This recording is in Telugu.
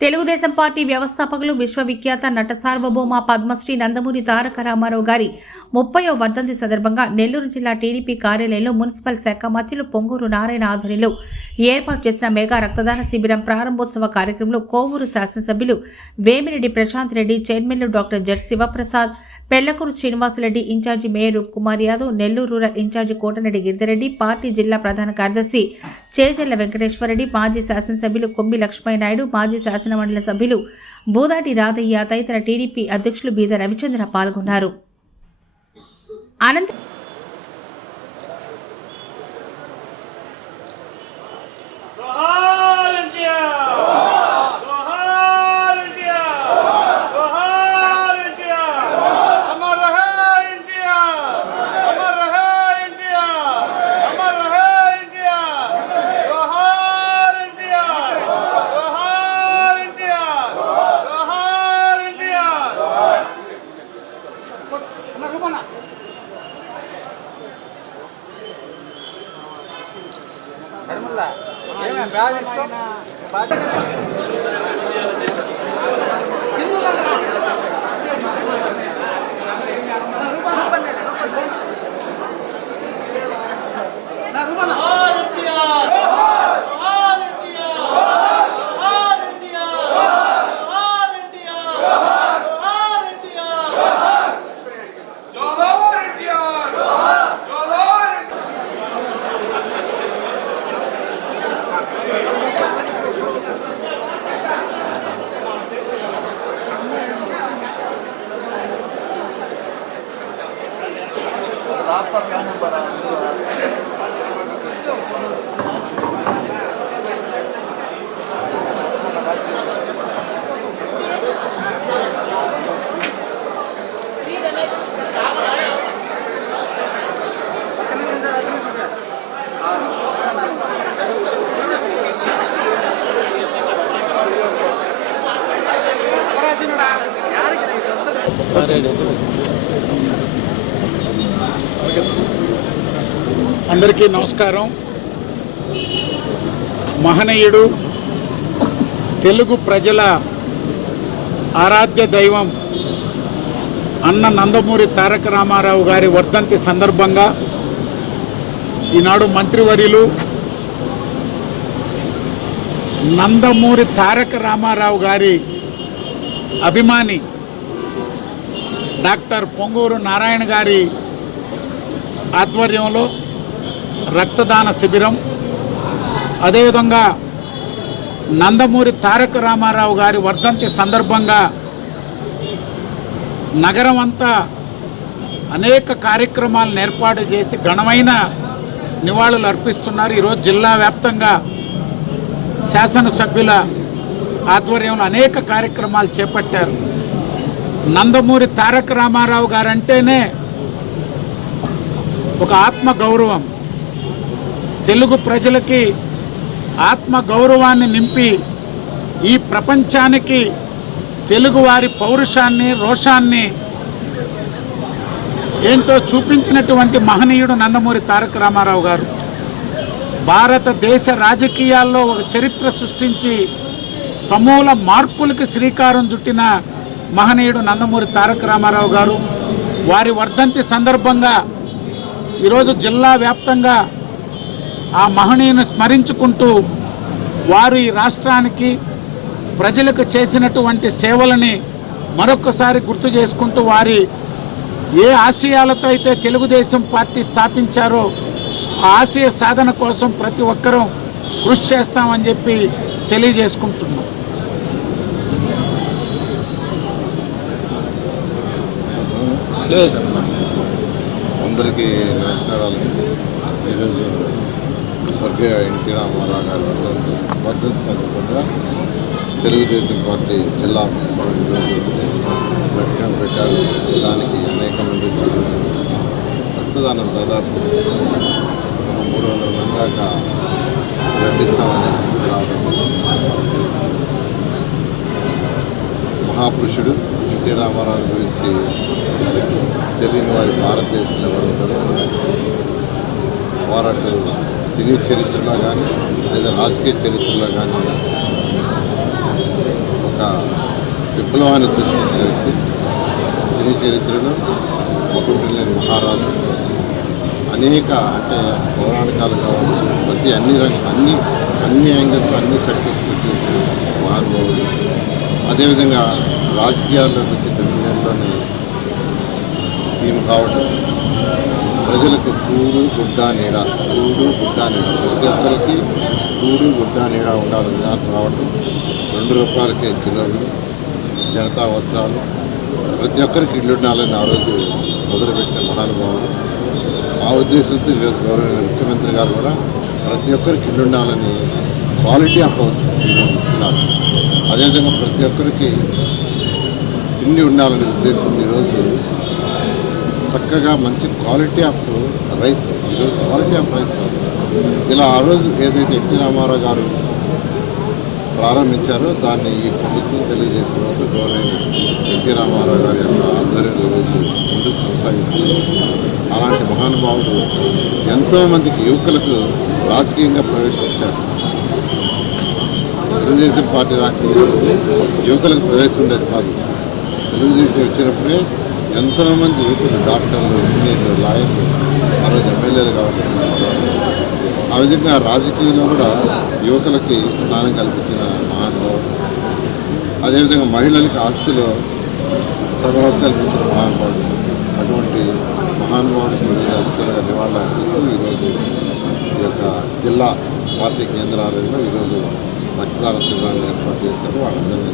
తెలుగుదేశం పార్టీ వ్యవస్థాపకులు విశ్వవిఖ్యాత నట సార్వభౌమ పద్మశ్రీ నందమూరి తారక రామారావు గారి ముప్పయో వర్ధంతి సందర్భంగా నెల్లూరు జిల్లా టీడీపీ కార్యాలయంలో మున్సిపల్ శాఖ మంత్రులు పొంగూరు నారాయణ ఆధ్వర్యంలో ఏర్పాటు చేసిన మెగా రక్తదాన శిబిరం ప్రారంభోత్సవ కార్యక్రమంలో కోవూరు శాసనసభ్యులు వేమిరెడ్డి ప్రశాంత్ రెడ్డి చైర్మన్లు doctor Z Sivaprasad Pellakuru Srinivasulureddy in charge mayor Kumar Yadav Nellore rural in charge Kotareddy Giridhareddy party జిల్లా ప్రధాన కార్యదర్శి చేజర్ల వెంకటేశ్వరరెడ్డి మాజీ శాసనసభ్యులు కొమ్మి లక్ష్మయ్య నాయుడు మాజీ శాసనమండలి సభ్యులు బోదాటి రాధయ్య తదితర టీడీపీ అధ్యక్షులు బీద రవిచంద్ర పాల్గొన్నారు. అనంతరం కర్మల్లా? ఏమేమి బ్యాగ్ ఇస్తాం అందరికీ నమస్కారం. మహనీయుడు తెలుగు ప్రజల ఆరాధ్య దైవం అన్న నందమూరి తారక రామారావు గారి వర్ధంతి సందర్భంగా ఈనాడు మంత్రివర్యులు నందమూరి తారక రామారావు గారి అభిమాని డాక్టర్ పొంగూరు నారాయణ గారి ఆధ్వర్యంలో రక్తదాన శిబిరం అదేవిధంగా నందమూరి తారక రామారావు గారి వర్ధంతి సందర్భంగా నగరం అంతా అనేక కార్యక్రమాలను ఏర్పాటు చేసి ఘనమైన నివాళులు అర్పిస్తున్నారు. ఈరోజు జిల్లా వ్యాప్తంగా శాసనసభ్యుల ఆధ్వర్యంలో అనేక కార్యక్రమాలు చేపట్టారు. నందమూరి తారక రామారావు గారంటేనే ఒక ఆత్మ గౌరవం తెలుగు ప్రజలకి ఆత్మ గౌరవాన్ని నింపి ఈ ప్రపంచానికి తెలుగువారి పౌరుషాన్ని రోషాన్ని ఏంటో చూపించినటువంటి మహనీయుడు నందమూరి తారక రామారావు గారు. భారతదేశ రాజకీయాల్లో ఒక చరిత్ర సృష్టించి సమూల మార్పులకి శ్రీకారం చుట్టిన మహనీయుడు నందమూరి తారక రామారావు గారు. వారి వర్ధంతి సందర్భంగా ఈరోజు జిల్లా వ్యాప్తంగా ఆ మహనీయుని స్మరించుకుంటూ వారు ఈ రాష్ట్రానికి ప్రజలకు చేసినటువంటి సేవలని మరొకసారి గుర్తు చేసుకుంటూ వారి ఏ ఆశయాలతో అయితే తెలుగుదేశం పార్టీ స్థాపించారో ఆ ఆశయ సాధన కోసం ప్రతి ఒక్కరూ కృషి చేస్తామని చెప్పి తెలియజేసుకుంటున్నాం. అందరికీ నమస్కారాలు. ఈరోజు స్వర్గీయ ఎన్టీ రామారావు గారు వర్ధంతి సందర్భంగా తెలుగుదేశం పార్టీ జిల్లా ఆఫీసులో ఈరోజు బ్లడ్ క్యాంప్ పెట్టారు. దానికి అనేక మంది రక్తదానం దాదాపు మూడు వందల మంది దాకా బ్లడ్ ఇస్తామని రావడం మహాపురుషుడు ఎన్టీ రామారావు గురించి తెలియని వారి భారతదేశంలో ఎవరు ఉంటారు వారు సినీ చరిత్రలో కానీ లేదా రాజకీయ చరిత్రలో కానీ ఒక విప్లవాన్ని సృష్టించిన వ్యక్తి. సినీ చరిత్రలో ముకుంటులేని మహారాజు. అనేక అంటే పౌరాణికాలు కావచ్చు ప్రతి అన్ని రంగ అన్ని అన్ని యాంగిల్స్ అన్ని సెక్టర్స్ చేసిన మహానుభావుడు. అదేవిధంగా రాజకీయాల్లో వచ్చి తెలుగులోని సీఎం కావడం ప్రజలకు కూడు గుడ్డ నీడ. కూడు గుడ్డ నీడ. ప్రతి ఒక్కరికి కూడు గుడ్డ నీడ ఉండాలని నాకు రావటం రెండు రూపాయలకే కిలోలు జనతా వస్త్రాలు. ప్రతి ఒక్కరికి ఇల్లు ఉండాలని ఆ రోజు మొదలుపెట్టిన మహానుభావులు ఆ ఉద్దేశంతో ఈరోజు గౌరవ ముఖ్యమంత్రి గారు కూడా ప్రతి ఒక్కరికి ఇల్లు ఉండాలని క్వాలిటీ ఆఫ్ హౌస్ ఇస్తున్నారు. అదేవిధంగా ప్రతి ఒక్కరికి తిండి ఉండాలనే ఉద్దేశం ఈరోజు చక్కగా మంచి క్వాలిటీ ఆఫ్ రైస్ ఈరోజు క్వాలిటీ ఆఫ్ రైస్. ఇలా ఆ రోజు ఏదైతే ఎన్టీ రామారావు గారు ప్రారంభించారో దాన్ని ఈ ప్రభుత్వం తెలియజేసుకున్నట్టు గౌరవ ఎన్టీ రామారావు గారి యొక్క ఆధ్వర్యంలో ఈరోజు ముందుకు కొనసాగిస్తుంది అలాంటి మహానుభావుడు ఎంతోమందికి యువకులకు రాజకీయంగా ప్రవేశించారు. తెలుగుదేశం పార్టీ రాకముందు యువకులకు ప్రవేశం ఉండేది కాదు. తెలుగుదేశం వచ్చినప్పుడే ఎంతోమంది యువకులు డాక్టర్లు ఇంజనీర్లు లాయర్లు ఆ రోజు ఎమ్మెల్యేలు కాబట్టి ఆ విధంగా రాజకీయంలో కూడా యువకులకి స్థానం కల్పించిన మహానుభావుడు. అదేవిధంగా మహిళలకి ఆస్తిలో సగవత్ కల్పించిన మహానుభావుడు. అటువంటి మహానుభావుడికి వివిధ అంశాలుగా నివాళులు అర్పిస్తూ ఈరోజు ఈ యొక్క జిల్లా పార్టీ కేంద్రాలలో ఈరోజు రక్తదాన శిబిరాన్ని ఏర్పాటు చేశారు. వాళ్ళందరినీ